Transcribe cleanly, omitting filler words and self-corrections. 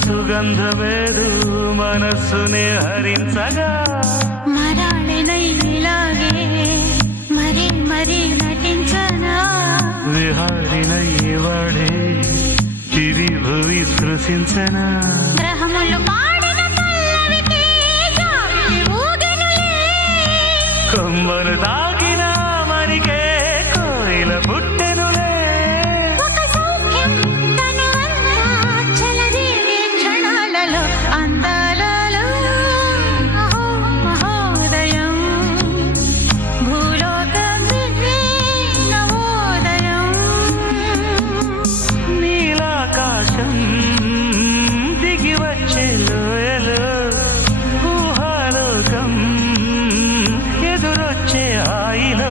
సుగంధమేదు మనస్సునే హరించగా మరాళినైలాగే మరీ మరీ నటించనా విహారినై వాడే తిరి భువి స్పృశించనా గ్రహములు పాడిన పల్లవికి జాబిలి ఊగెనులే కొమ్మను దాకా